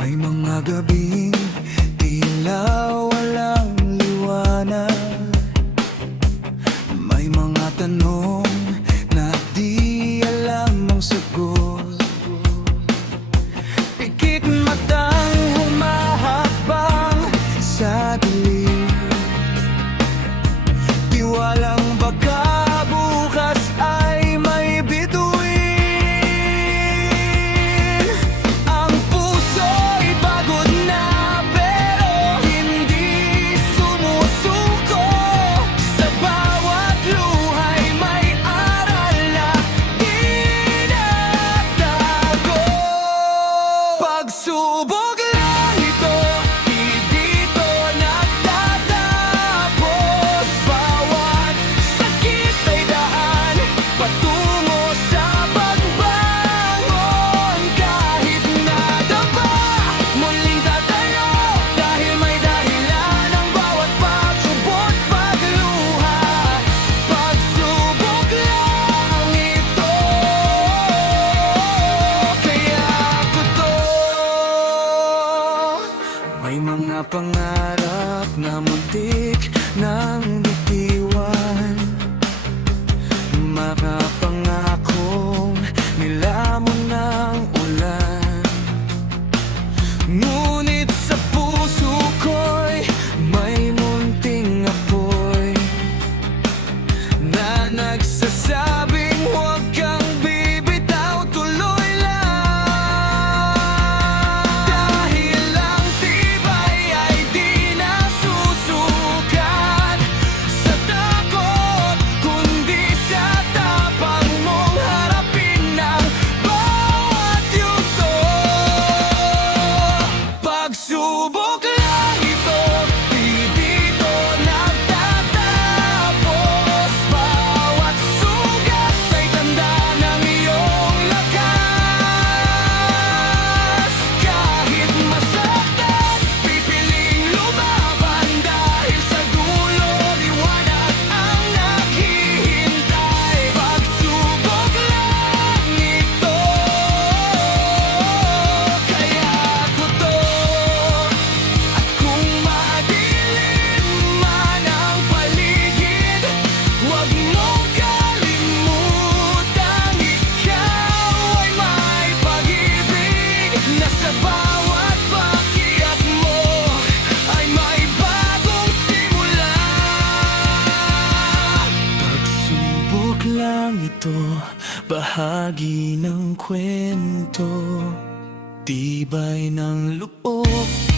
May mga gabing tila walang liwanag. May mga tanong na di alam ang sagot. Pikit matang humahakbang sa dilim. Tiwalang baka bukas ay may bituin. Ang puso'y pagod na pero hindi sumusuko. Sa bawat luha'y may aral na tinatago. Pagsubok lang ito, di dito nagtatapos. Bawat sakit ay daan patungo sa pagbangon. Kahit nadapa, muling tatayo dahil may dahilan ang bawat pagsubok, pagluha. Pagsubok lang ito, kaya ko to. May mga pangarap na muntik nang bitiwan. Mga pangakong nilamon ng ulan. Ngunit sa puso ko'y may munting apoy na nagsasabing huwag kang bibitaw, tuloy lang. Dahil ang tibay ay di nasusukat sa takot, kundi sa tapang mong harapin ang bawat yugto. Pagsubok lang ito, di dito nagtatapos. Bawat sugat ay tanda ng iyong lakas. Kahit masaktan, pipiling lumaban dahil sa dulo liwanag ang naghihintay. Pagsubok lang ito, kaya ko to. At kung madilim man ang paligid, huwag mong kalimutang ikaw ay may pag-ibig na sa bawat pag-iyak mo ay may bagong simula. Pagsubok lang ito, bahagi ng kwento, tibay ng loob.